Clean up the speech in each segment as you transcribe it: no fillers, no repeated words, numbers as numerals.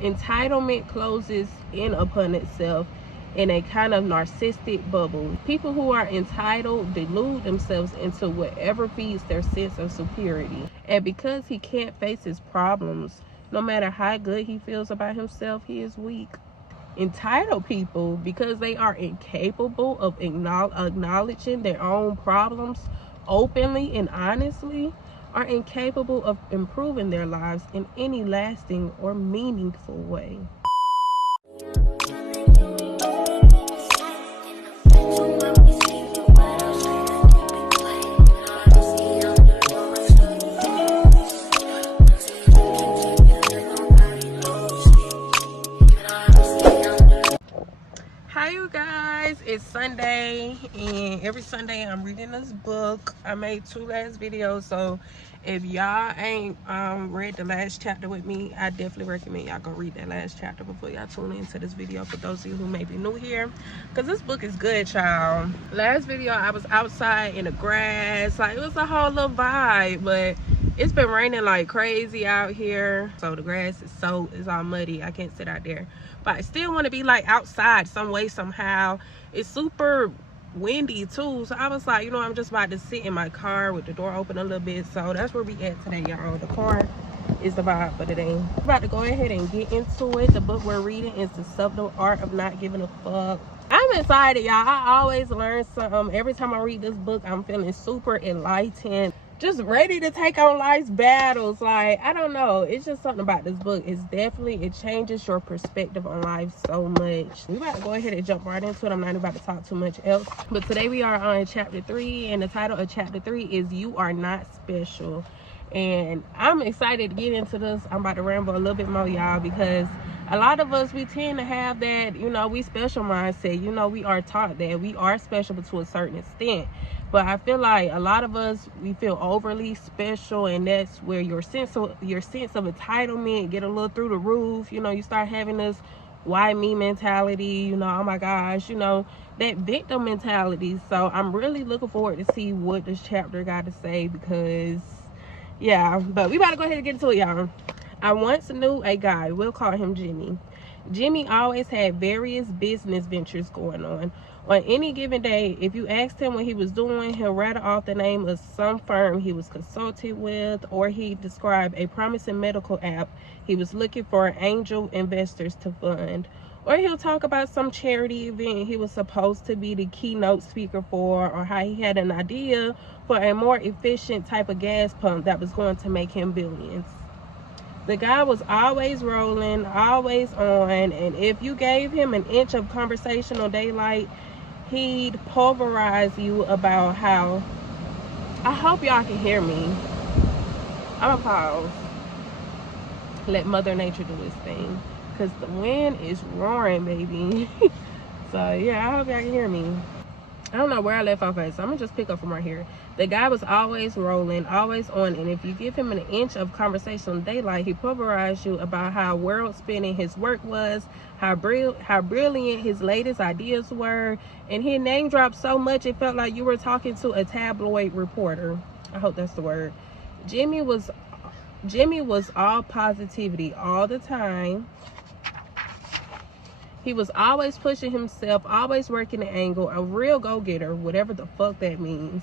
Entitlement closes in upon itself in a kind of narcissistic bubble. People who are entitled delude themselves into whatever feeds their sense of superiority. And because he can't face his problems, no matter how good he feels about himself, he is weak. Entitled people, because they are incapable of acknowledging their own problems openly and honestly, are incapable of improving their lives in any lasting or meaningful way. Hi you guys, it's Sunday, and every Sunday I'm reading this book. I made 2 last videos, so if y'all ain't read the last chapter with me, I definitely recommend y'all go read that last chapter before y'all tune into this video, for those of you who may be new here, because this book is good, y'all. Last video I was outside in the grass, like it was a whole little vibe, but it's been raining like crazy out here, so the grass is it's all muddy. I can't sit out there, but I still want to be like outside some way somehow. It's super windy too, so I was like, you know, I'm just about to sit in my car with the door open a little bit. So that's where we at today, y'all. The car is the vibe for today. I'm about to go ahead and get into it. The book we're reading is The Subtle Art of Not Giving a Fuck. I'm excited, y'all. I always learn something every time I read this book. I'm feeling super enlightened, just ready to take on life's battles. Like, I don't know, it's just something about this book. It changes your perspective on life so much. We about to go ahead and jump right into it. I'm not about to talk too much else, but today we are on chapter 3, and the title of chapter 3 is You Are Not Special. And I'm excited to get into this. I'm about to ramble a little bit more, y'all, because a lot of us, we tend to have that, you know, we special mindset. You know, we are taught that we are special, but to a certain extent. But I feel like a lot of us, we feel overly special, and that's where your sense of entitlement get a little through the roof. You know, you start having this why me mentality, you know, oh my gosh, you know, that victim mentality. So I'm really looking forward to see what this chapter got to say, because yeah, but we about to go ahead and get into it, y'all. I once knew a guy, we'll call him Jimmy. Jimmy always had various business ventures going on. On any given day, if you asked him what he was doing, he'll rattle off the name of some firm he was consulted with, or he'd describe a promising medical app he was looking for angel investors to fund. Or he'll talk about some charity event he was supposed to be the keynote speaker for, or how he had an idea for a more efficient type of gas pump that was going to make him billions. The guy was always rolling, always on, and if you gave him an inch of conversational daylight, he'd pulverize you about how... I hope y'all can hear me. I'm gonna pause. Let Mother Nature do its thing, because the wind is roaring, baby. So yeah, I hope y'all can hear me. I don't know where I left off at, so I'm gonna just pick up from right here. The guy was always rolling, always on, and if you give him an inch of conversational daylight, he pulverized you about how world-spinning his work was, how brilliant his latest ideas were, and he name dropped so much it felt like you were talking to a tabloid reporter. I hope that's the word. Jimmy was all positivity all the time. He was always pushing himself, always working the angle, a real go-getter, whatever the fuck that means.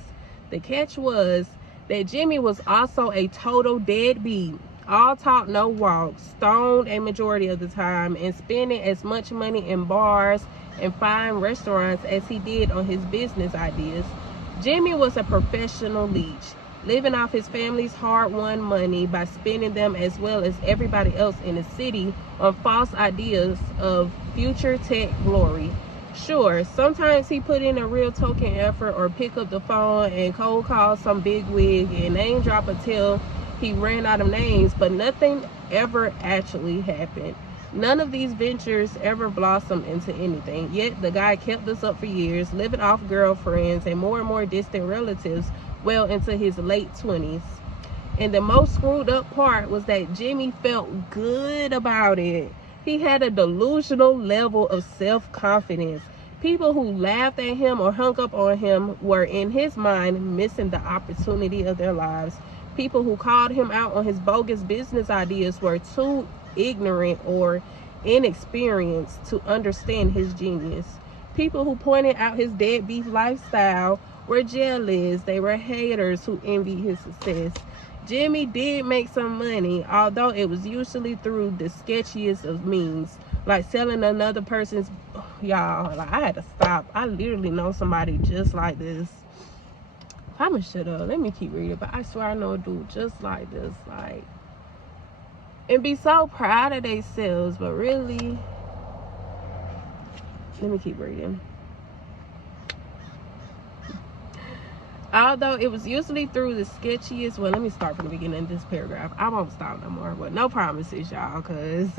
The catch was that Jimmy was also a total deadbeat. All talk, no walk, stoned a majority of the time, and spending as much money in bars and fine restaurants as he did on his business ideas. Jimmy was a professional leech, living off his family's hard-won money by spending them, as well as everybody else in the city, on false ideas of future tech glory. Sure, sometimes he put in a real token effort, or pick up the phone and cold call some bigwig and name drop until he ran out of names, but nothing ever actually happened. None of these ventures ever blossomed into anything, yet the guy kept this up for years, living off girlfriends and more distant relatives well into his late 20s. And the most screwed up part was that Jimmy felt good about it. He had a delusional level of self-confidence. People who laughed at him or hung up on him were, in his mind, missing the opportunity of their lives. People who called him out on his bogus business ideas were too ignorant or inexperienced to understand his genius. People who pointed out his deadbeat lifestyle were jealous. They were haters who envied his success. Jimmy did make some money, although it was usually through the sketchiest of means, like selling another person's. Y'all, like, I had to stop. I literally know somebody just like this. I'ma shut up. Let me keep reading, but I swear I know a dude just like this, like, and be so proud of themselves, but really, let me keep reading. Although it was usually through the sketchiest, well, let me start from the beginning of this paragraph. I won't stop no more, but no promises, y'all, because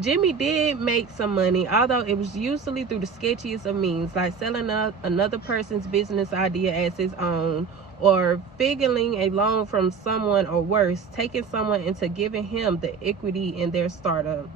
Jimmy did make some money, although it was usually through the sketchiest of means, like selling another person's business idea as his own, or figuring a loan from someone, or worse, taking someone into giving him the equity in their startup.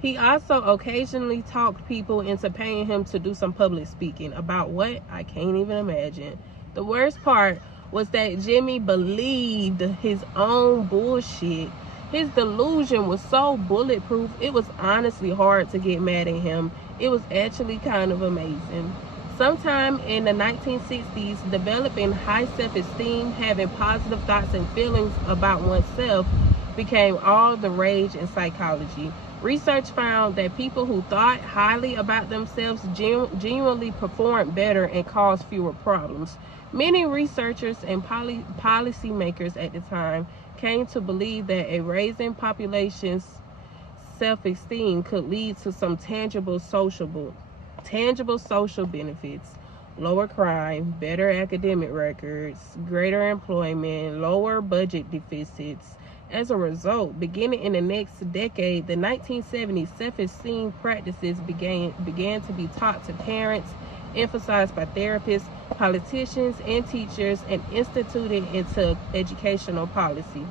He also occasionally talked people into paying him to do some public speaking. About what? I can't even imagine. The worst part was that Jimmy believed his own bullshit. His delusion was so bulletproof, it was honestly hard to get mad at him. It was actually kind of amazing. Sometime in the 1960s, developing high self-esteem, having positive thoughts and feelings about oneself became all the rage in psychology. Research found that people who thought highly about themselves genuinely performed better and caused fewer problems. Many researchers and policymakers at the time came to believe that a raising population's self-esteem could lead to some tangible social benefits: lower crime, better academic records, greater employment, lower budget deficits. As a result, beginning in the next decade, the 1970s, self-esteem practices began to be taught to parents, emphasized by therapists, politicians, and teachers, and instituted into educational policy.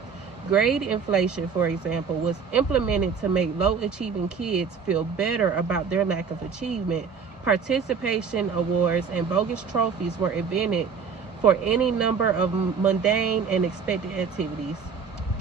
Grade inflation, for example, was implemented to make low-achieving kids feel better about their lack of achievement. Participation awards and bogus trophies were invented for any number of mundane and expected activities.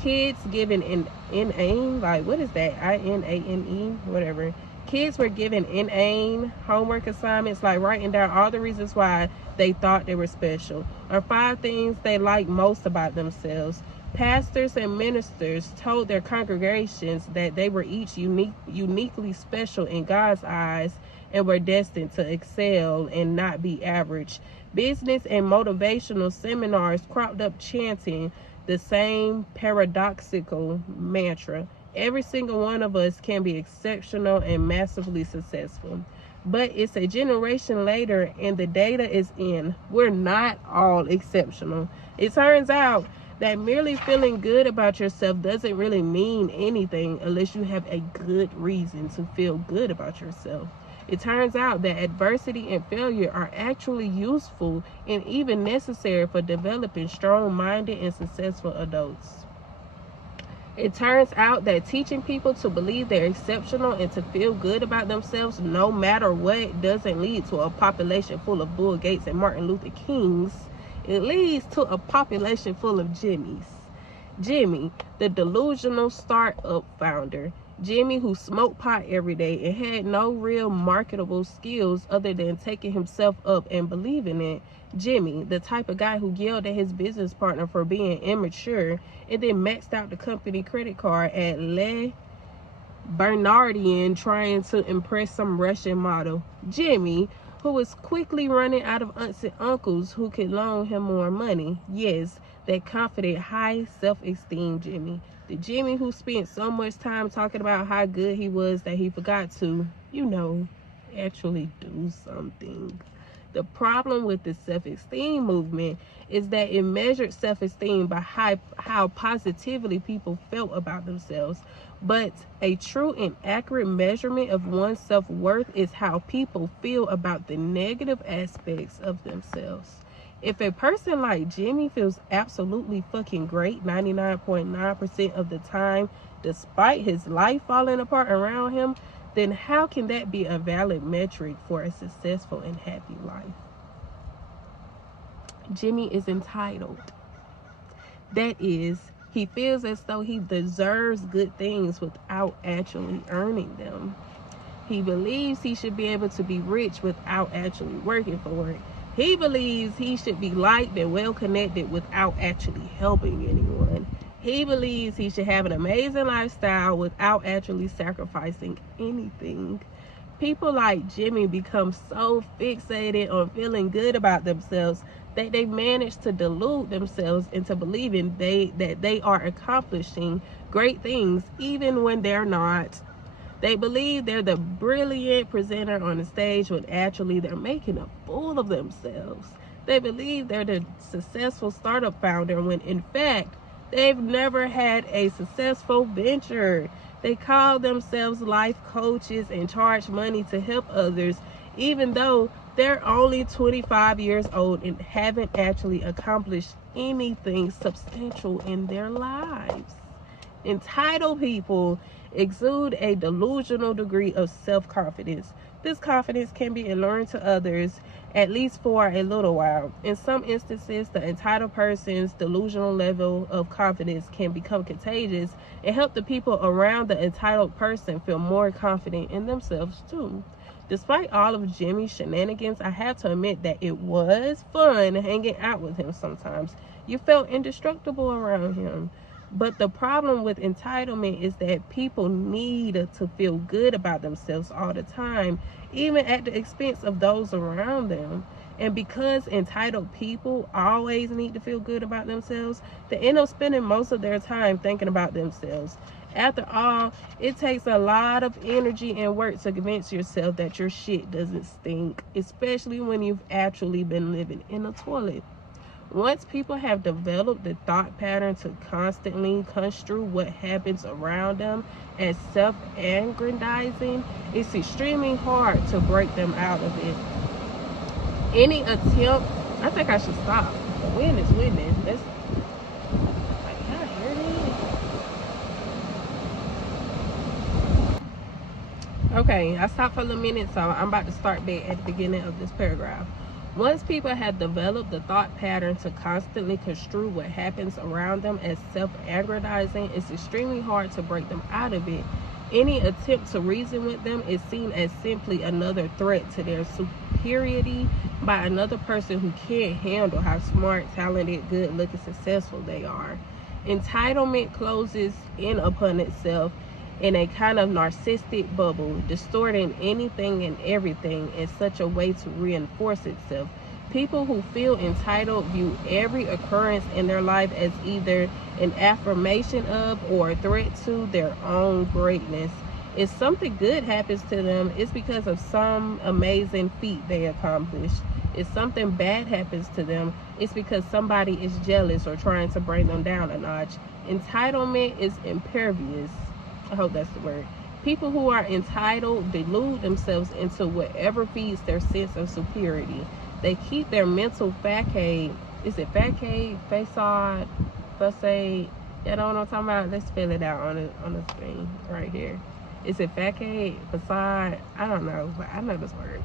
Kids given inane, like, what is that? INANE, whatever. Kids were given inane homework assignments, like writing down all the reasons why they thought they were special, or 5 things they liked most about themselves. Pastors and ministers told their congregations that they were each uniquely special in God's eyes and were destined to excel and not be average. Business and motivational seminars cropped up chanting the same paradoxical mantra: every single one of us can be exceptional and massively successful. But it's a generation later and the data is in. We're not all exceptional. It turns out that merely feeling good about yourself doesn't really mean anything unless you have a good reason to feel good about yourself. It turns out that adversity and failure are actually useful and even necessary for developing strong-minded and successful adults. It turns out that teaching people to believe they're exceptional and to feel good about themselves no matter what doesn't lead to a population full of Bill Gates and Martin Luther Kings. It leads to a population full of Jimmys. Jimmy, the delusional startup founder. Jimmy, who smoked pot every day and had no real marketable skills other than taking himself up and believing it. Jimmy, the type of guy who yelled at his business partner for being immature and then maxed out the company credit card at Le Bernardian trying to impress some Russian model. Jimmy, who was quickly running out of aunts and uncles who could loan him more money. Yes, that confident, high self-esteem Jimmy. The Jimmy who spent so much time talking about how good he was that he forgot to, actually do something. The problem with the self-esteem movement is that it measured self-esteem by how positively people felt about themselves. But a true and accurate measurement of one's self-worth is how people feel about the negative aspects of themselves. If a person like Jimmy feels absolutely fucking great 99.9% of the time, despite his life falling apart around him, then how can that be a valid metric for a successful and happy life? Jimmy is entitled. That is, He feels as though he deserves good things without actually earning them. He believes he should be able to be rich without actually working for it. He believes he should be liked and well connected without actually helping anyone. He believes he should have an amazing lifestyle without actually sacrificing anything. People like Jimmy become so fixated on feeling good about themselves that they manage to delude themselves into believing that they are accomplishing great things even when they're not. They believe they're the brilliant presenter on the stage when actually they're making a fool of themselves. They believe they're the successful startup founder when in fact they've never had a successful venture. They call themselves life coaches and charge money to help others even though they're only 25 years old and haven't actually accomplished anything substantial in their lives. Entitled people exude a delusional degree of self-confidence. This confidence can be learned to others, at least for a little while. In some instances, the entitled person's delusional level of confidence can become contagious and help the people around the entitled person feel more confident in themselves too. Despite all of Jimmy's shenanigans, I have to admit that it was fun hanging out with him sometimes. You felt indestructible around him. But the problem with entitlement is that people need to feel good about themselves all the time, even at the expense of those around them. And because entitled people always need to feel good about themselves, they end up spending most of their time thinking about themselves. After all, it takes a lot of energy and work to convince yourself that your shit doesn't stink, especially when you've actually been living in a toilet. Once people have developed the thought pattern to constantly construe what happens around them as self-aggrandizing, it's extremely hard to break them out of it. Any attempt, I think I should stop. The wind is windy. Let's, like, y'all hear it? Okay, I stopped for a little minute, so I'm about to start back at the beginning of this paragraph. Once people have developed the thought pattern to constantly construe what happens around them as self-aggrandizing, it's extremely hard to break them out of it. Any attempt to reason with them is seen as simply another threat to their superiority by another person who can't handle how smart, talented, good-looking, successful they are. Entitlement closes in upon itself in a kind of narcissistic bubble, distorting anything and everything in such a way to reinforce itself. People who feel entitled view every occurrence in their life as either an affirmation of or a threat to their own greatness. If something good happens to them, it's because of some amazing feat they accomplished. If something bad happens to them, it's because somebody is jealous or trying to bring them down a notch. Entitlement is impervious. I hope that's the word. People who are entitled delude themselves into whatever feeds their sense of superiority. They keep their mental facade. Is it facade? Facade? Facade? You know what I'm talking about? Let's fill it out on the screen right here. Is it facade? Facade? I don't know, but I know this word.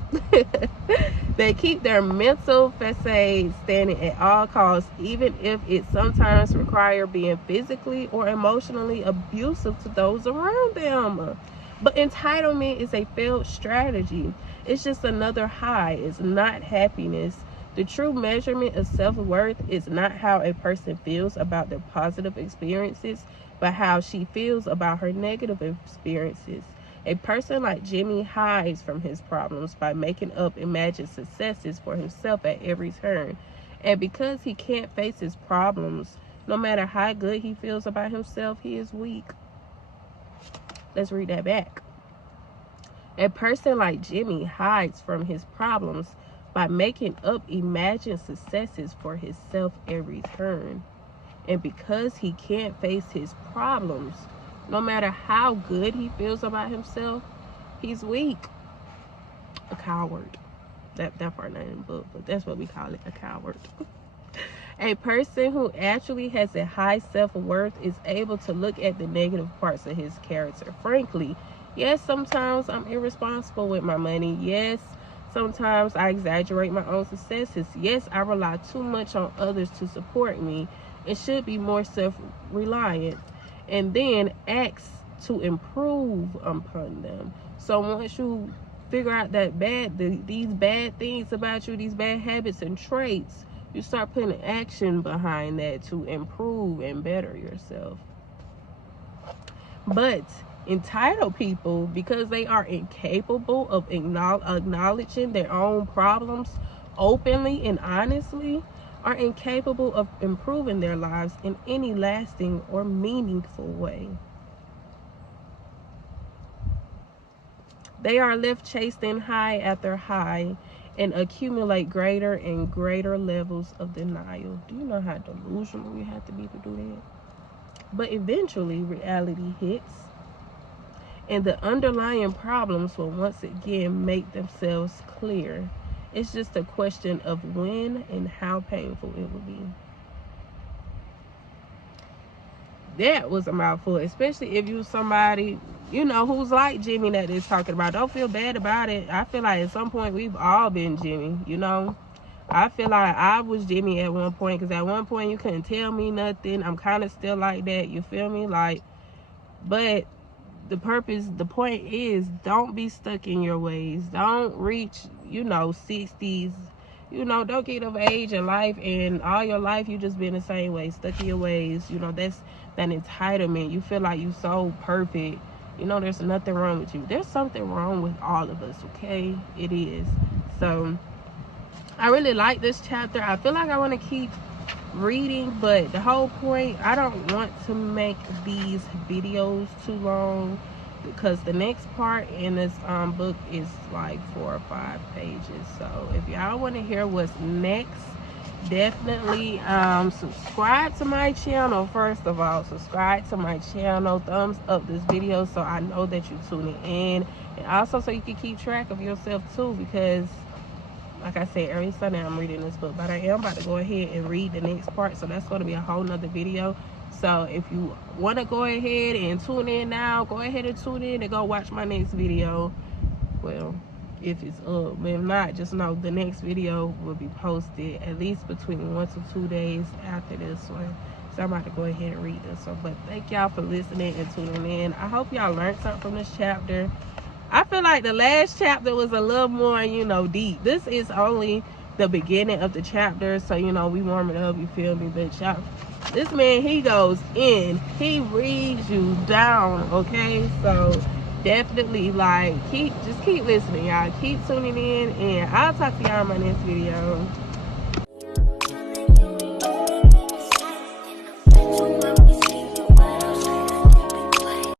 They keep their mental facade standing at all costs, even if it sometimes requires being physically or emotionally abusive to those around them. But entitlement is a failed strategy. It's just another high. It's not happiness. The true measurement of self-worth is not how a person feels about their positive experiences, but how she feels about her negative experiences. A person like Jimmy hides from his problems by making up imagined successes for himself at every turn. And because he can't face his problems, no matter how good he feels about himself, he is weak. Let's read that back. A person like Jimmy hides from his problems by making up imagined successes for himself every turn. And because he can't face his problems, no matter how good he feels about himself, he's weak. A coward. That part not in the book, but that's what we call it, a coward. A person who actually has a high self-worth is able to look at the negative parts of his character frankly. Yes, sometimes I'm irresponsible with my money. Yes, sometimes I exaggerate my own successes. Yes, I rely too much on others to support me. and should be more self-reliant, and then acts to improve upon them. So once you figure out that these bad things about you, these bad habits and traits, you start putting action behind that to improve and better yourself. But entitled people, because they are incapable of acknowledging their own problems openly and honestly, are incapable of improving their lives in any lasting or meaningful way. They are left chasing high after high and accumulate greater and greater levels of denial. Do you know how delusional you have to be to do that? But eventually reality hits, and the underlying problems will once again make themselves clear. It's just a question of when and how painful it will be. That was a mouthful, especially if you're somebody, you know, who's like Jimmy that is talking about. Don't feel bad about it. I feel like at some point we've all been Jimmy, you know. I feel like I was Jimmy at one point, because at one point you couldn't tell me nothing. I'm kind of still like that, you feel me? Like, but the point is, don't be stuck in your ways. Don't reach, you know, 60s. You know, don't get of age in life and all your life you just been the same way, stuck in your ways. You know, that's that entitlement. You feel like you so perfect. You know, there's nothing wrong with you. There's something wrong with all of us, okay? It is. So I really like this chapter. I feel like I want to keep reading, but the whole point, I don't want to make these videos too long, because the next part in this book is like 4 or 5 pages. So if y'all want to hear what's next, definitely subscribe to my channel. First of all, subscribe to my channel, thumbs up this video so I know that you're tuning in, and also so you can keep track of yourself too, because like I said, every Sunday I'm reading this book, but I am about to go ahead and read the next part, so that's going to be a whole nother video. So if you want to go ahead and tune in now, go ahead and tune in and go watch my next video. Well, if it's up, but if not, just know the next video will be posted at least between 1 to 2 days after this one. So I'm about to go ahead and read this one. But thank y'all for listening and tuning in. I hope y'all learned something from this chapter. I feel like the last chapter was a little more, you know, deep. This is only the beginning of the chapter, so, you know, we warm it up, you feel me? But y'all, this man, he goes in. He reads you down, okay? So definitely, like, just keep listening, y'all. Keep tuning in, and I'll talk to y'all in my next video.